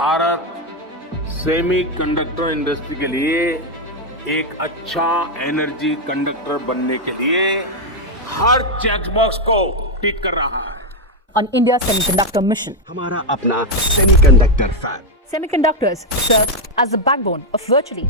Bharat semiconductor industry के लिए एक अच्छा एनर्जी कंडक्टर बनने के लिए हर चेक बॉक्स को टिक कर रहा है। On India's semiconductor mission. हमारा अपना semiconductor fab. Semiconductors serve as the backbone of virtually.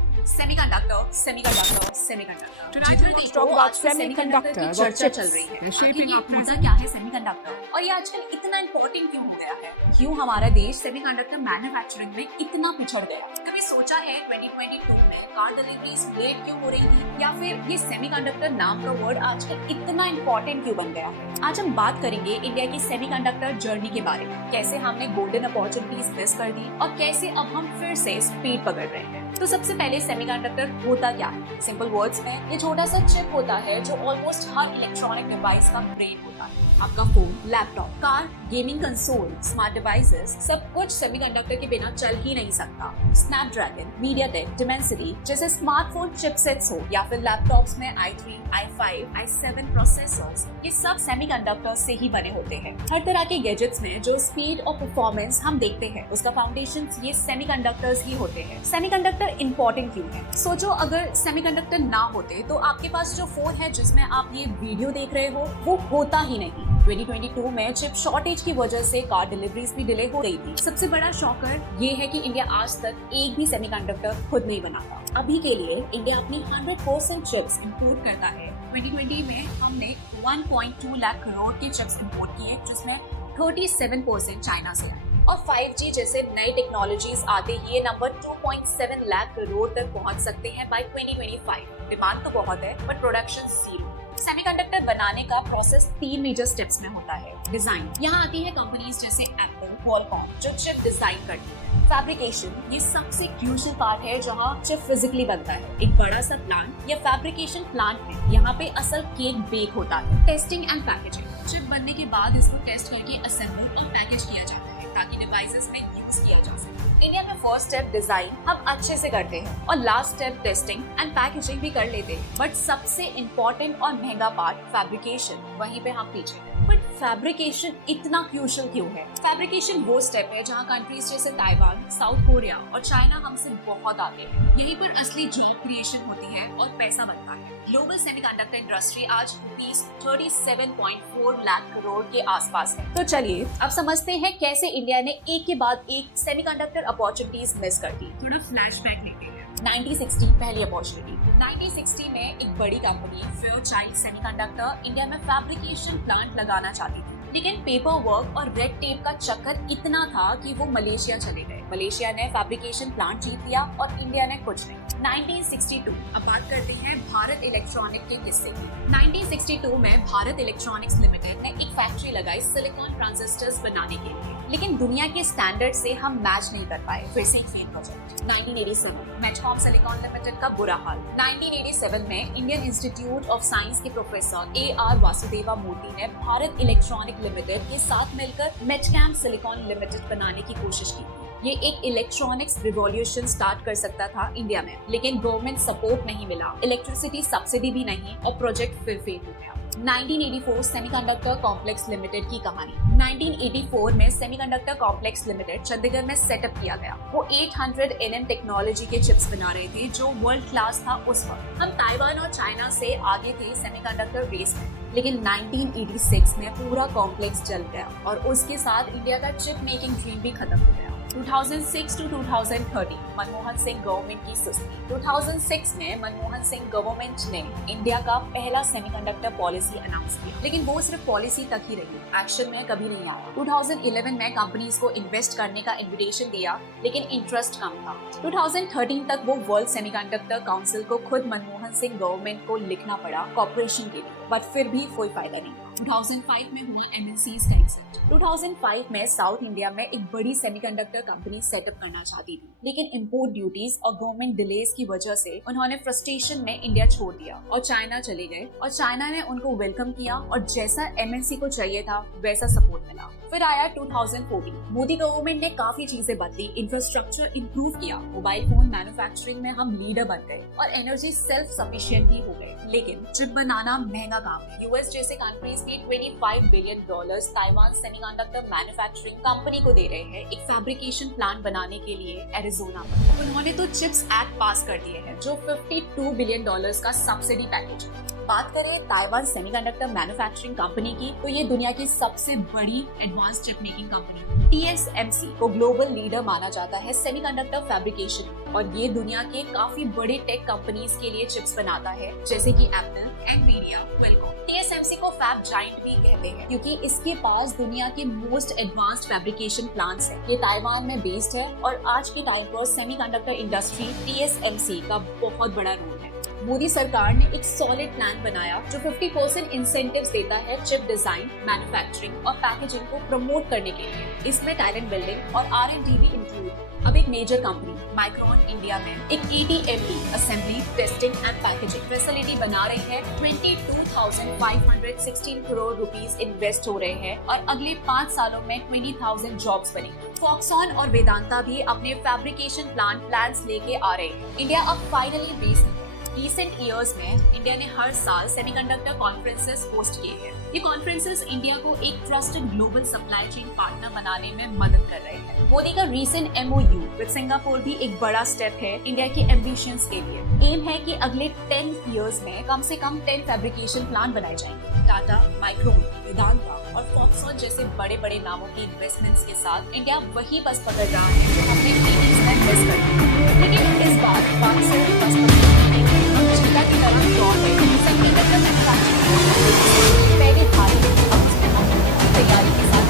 Tonight we'll talk about semiconductor की चर्चा चल रही है। आखिर ये होता क्या है सेमीकंडक्टर और ये आजकल इतना इम्पोर्टेंट क्यों हो गया है? क्यों हमारा देश सेमीकंडक्टर मैन्युफैक्चरिंग में इतना पिछड़ गया? कभी सोचा है 2022 में कार डिलीवरीज लेट क्यों हो रही थी या फिर ये सेमीकंडक्टर नाम का वर्ड आजकल इतना इम्पोर्टेंट क्यों बन गया है? आज हम बात करेंगे इंडिया की सेमीकंडक्टर जर्नी के बारे में, कैसे हमने गोल्डन अपॉर्चुनिटीज मिस कर दी और कैसे अब हम फिर से स्पीड पकड़ रहे हैं। तो सबसे पहले सेमीकंडक्टर होता क्या है? सिंपल वर्ड्स में ये छोटा सा चिप होता है जो ऑलमोस्ट हर इलेक्ट्रॉनिक डिवाइस का ब्रेन होता है। आपका phone, laptop, car, gaming console, smart devices सब कुछ सेमीकंडक्टर के बिना चल ही नहीं सकता। स्नैपड्रैगन, मीडियाटेक, डिमेंसिटी जैसे स्मार्टफोन चिपसेट्स हो या फिर लैपटॉप्स में i3, i5, i7 प्रोसेसर्स, ये सब सेमीकंडक्टर से ही बने होते हैं। हर तरह के गैजेट्स में जो स्पीड और परफॉर्मेंस हम देखते हैं उसका फाउंडेशन ये सेमीकंडक्टर्स ही होते हैं। सेमीकंडक्टर इंपॉर्टेंट क्यों है? सोचो अगर सेमीकंडक्टर ना होते तो आपके पास जो फोन है जिसमें आप ये वीडियो देख रहे हो वो होता ही नहीं। 2022 में चिप शॉर्टेज की वजह से कार डिलीवरीज भी डिले हो रही थी। सबसे बड़ा शॉकर ये है कि इंडिया आज तक एक भी सेमीकंडक्टर खुद नहीं बनाता। अभी के लिए इंडिया अपनी 100% चिप्स इंपोर्ट करता है। 2020 में हमने 1.2 लाख करोड़ के चिप्स इंपोर्ट किए जिसमें 37% चाइना से आए और 5G जैसे नई टेक्नोलॉजीज आते ये नंबर 2.7 लाख करोड़ तक पहुंच सकते हैं बाय 2025। डिमांड तो बहुत है बट प्रोडक्शन जीरो। सेमीकंडक्टर बनाने का प्रोसेस 3 मेजर स्टेप्स में होता है। डिजाइन, यहाँ आती है कंपनीज जैसे एप्पल, क्वालकॉम जो चिप डिजाइन करती है। फैब्रिकेशन, ये सबसे क्रूशियल पार्ट है जहाँ चिप फिजिकली बनता है। एक बड़ा सा प्लांट या फैब्रिकेशन प्लांट है, यहाँ पे असल केक बेक होता है। टेस्टिंग एंड पैकेजिंग, चिप बनने के बाद इसको टेस्ट करके असेंबल और पैकेज किया जाता है ताकि डिवाइसेस में यूज किया जा सके। इंडिया में फर्स्ट स्टेप डिजाइन हम अच्छे से करते हैं और last step testing and packaging भी कर लेते हैं, बट सबसे इम्पोर्टेंट और महंगा पार्ट फैब्रिकेशन, वहीं पे हम पीछे। बट फैब्रिकेशन इतना क्रूशियल क्यों है? फैब्रिकेशन वो स्टेप है जहाँ कंट्रीज जैसे ताइवान, साउथ कोरिया और चाइना हमसे बहुत आगे हैं। यहीं पर असली जॉब क्रिएशन होती है और पैसा बनता है। ग्लोबल सेमीकंडक्टर इंडस्ट्री आज 37.4 लाख करोड़ के आसपास है। तो चलिए अब समझते हैं कैसे इंडिया ने एक के बाद एक सेमीकंडक्टर अपॉर्चुनिटीज मिस कर दी। थोड़ा फ्लैशबैक लेते हैं। 1960 पहली अपॉर्चुनिटी। 1960 में एक बड़ी कंपनी फेयरचाइल्ड सेमीकंडक्टर इंडिया में फैब्रिकेशन प्लांट लगाना चाहती थी, लेकिन पेपर वर्क और रेड टेप का चक्कर इतना था कि वो मलेशिया चले गए। मलेशिया ने फैब्रिकेशन प्लांट जीत लिया और इंडिया ने कुछ नहीं। 1962 अब बात करते हैं भारत इलेक्ट्रॉनिक के किस्से की। 1962 में भारत इलेक्ट्रॉनिक्स लिमिटेड ने एक फैक्ट्री लगाई सिलिकॉन ट्रांजिस्टर्स बनाने के लिए, लेकिन दुनिया के स्टैंडर्ड से हम मैच नहीं कर पाए। फिर से एक फेल प्रोजेक्ट। 1987 मेटकॉम सिलिकॉन लिमिटेड का बुरा हाल। 1987 में इंडियन इंस्टीट्यूट ऑफ साइंस के प्रोफेसर AR वासुदेवा मूर्ति ने भारत इलेक्ट्रॉनिक लिमिटेड के साथ मिलकर मेटकैम सिलिकॉन लिमिटेड बनाने की कोशिश की। ये एक इलेक्ट्रॉनिक्स रिवॉल्यूशन स्टार्ट कर सकता था इंडिया में, लेकिन गवर्नमेंट सपोर्ट नहीं मिला, इलेक्ट्रिसिटी सब्सिडी भी नहीं और प्रोजेक्ट फिर फेल हो गया। 1984 सेमीकंडक्टर कॉम्प्लेक्स लिमिटेड की कहानी। 1984 में सेमीकंडक्टर कॉम्प्लेक्स लिमिटेड चंडीगढ़ में सेटअप किया गया। वो 800 nm टेक्नोलॉजी के चिप्स बना रहे थे जो वर्ल्ड क्लास था उस वक्त। हम ताइवान और चाइना से आगे थे सेमीकंडक्टर रेस में, लेकिन 1986 में पूरा कॉम्प्लेक्स जल गया और उसके साथ इंडिया का चिप मेकिंग ड्रीम भी खत्म हो गया। 2006 to 2013 मनमोहन सिंह गवर्नमेंट की सुस्ती। 2006 में मनमोहन सिंह गवर्नमेंट ने इंडिया का पहला सेमीकंडक्टर पॉलिसी अनाउंस किया, लेकिन वो सिर्फ पॉलिसी तक ही रही, एक्शन में कभी नहीं आया। 2011 में कंपनीज को इन्वेस्ट करने का इन्विटेशन दिया, लेकिन इंटरेस्ट कम था। 2013 तक वो वर्ल्ड सेमीकंडक्टर काउंसिल को खुद मनमोहन सिंह गवर्नमेंट को लिखना पड़ा कॉर्पोरेशन के लिए, बट फिर भी कोई फायदा नहीं। 2005 में हुआ MNCs का एग्जिट। 2005 में साउथ इंडिया में एक बड़ी सेमीकंडक्टर कंपनी सेटअप करना चाहती थी, लेकिन इंपोर्ट ड्यूटीज और गवर्नमेंट डिलेज की वजह से उन्होंने फ्रस्ट्रेशन में इंडिया छोड़ दिया और चाइना चले गए और चाइना ने उनको वेलकम किया और जैसा MNC को चाहिए था वैसा सपोर्ट मिला। फिर आया 2014। मोदी गवर्नमेंट ने काफी चीजें बदली, इंफ्रास्ट्रक्चर इंप्रूव किया, मोबाइल फोन मैन्युफैक्चरिंग में हम लीडर बन गए और एनर्जी सेल्फ सफिशिएंट ही हो गए। लेकिन चिप बनाना महंगा काम है। यूएस जैसे कंट्रीज के $25 billion Taiwan semiconductor manufacturing company को दे रहे हैं एक फैब्रिकेशन प्लांट बनाने के लिए एरिजोना में। उन्होंने तो चिप्स एक्ट पास कर दिए हैं जो $52 बिलियन का सब्सिडी पैकेज। बात करें ताइवान सेमीकंडक्टर मैन्युफैक्चरिंग कंपनी की, तो ये दुनिया की सबसे बड़ी एडवांस चिप मेकिंग कंपनी है। TSMC को ग्लोबल लीडर माना जाता है सेमीकंडक्टर फैब्रिकेशन और ये दुनिया के काफी बड़े टेक कंपनीज के लिए चिप्स बनाता है, जैसे कि एप्पल, एनवीडिया, क्वालकॉम। TSMC को फैब जाइंट भी कहते हैं क्योंकि इसके पास दुनिया के मोस्ट एडवांस्ड फैब्रिकेशन प्लांट्स हैं। ये ताइवान में बेस्ड है और आज के टाइम पर सेमीकंडक्टर इंडस्ट्री TSMC का बहुत बड़ा रोल है। मोदी सरकार ने एक सॉलिड प्लान बनाया जो 50% इंसेंटिव्स देता है चिप डिजाइन, मैन्युफैक्चरिंग और पैकेजिंग को प्रमोट करने के लिए। इसमें टैलेंट बिल्डिंग और R&D भी इंक्लूड। अब एक मेजर कंपनी माइक्रोन इंडिया में एक ATMP assembly, testing and packaging facility बना रही है। 22,516 करोड़ रुपीस इन्वेस्ट हो रहे हैं और अगले 5 सालों में 20,000 जॉब्स बनेंगे। फॉक्सकॉन और वेदांता भी अपने फैब्रिकेशन प्लान्स लेके आ रहे हैं। इंडिया अब फाइनली बेस है। रिसेंट ईयर्स में इंडिया ने हर साल सेमीकंडक्टर कॉन्फ्रेंसेस होस्ट किए हैं। ये कॉन्फ्रेंसेस इंडिया को एक trusted global supply chain partner बनाने में मदद कर रहे हैं। मोदी का रीसेंट MOU विद सिंगापुर भी एक बड़ा स्टेप है इंडिया के एम्बिशंस के लिए। एम है कि अगले 10 इयर्स में कम से कम 10 फैब्रिकेशन प्लांट बनाए जाएंगे। टाटा, माइक्रोन, वेदांता और फॉक्सकॉन जैसे बड़े बड़े नामों की इन्वेस्टमेंट्स के साथ इंडिया वही बस पकड़ रहा है जो हमने 80s में इन्वेस्ट कर दिया। लेकिन इस बार बात सिर्फ बस चीता की तरह दौड़ है। सेमीकंडक्टर मैन्युफैक्चरिंग पहले भारत तैयारी के साथ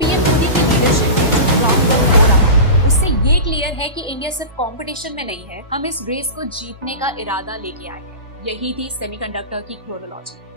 PM मोदी की लीडरशिप जो ग्राउंड वर्क हो रहा है उससे ये क्लियर है कि इंडिया सिर्फ कंपटीशन में नहीं है, हम इस रेस को जीतने का इरादा लेके आए हैं। यही थी सेमीकंडक्टर की क्रोनोलॉजी।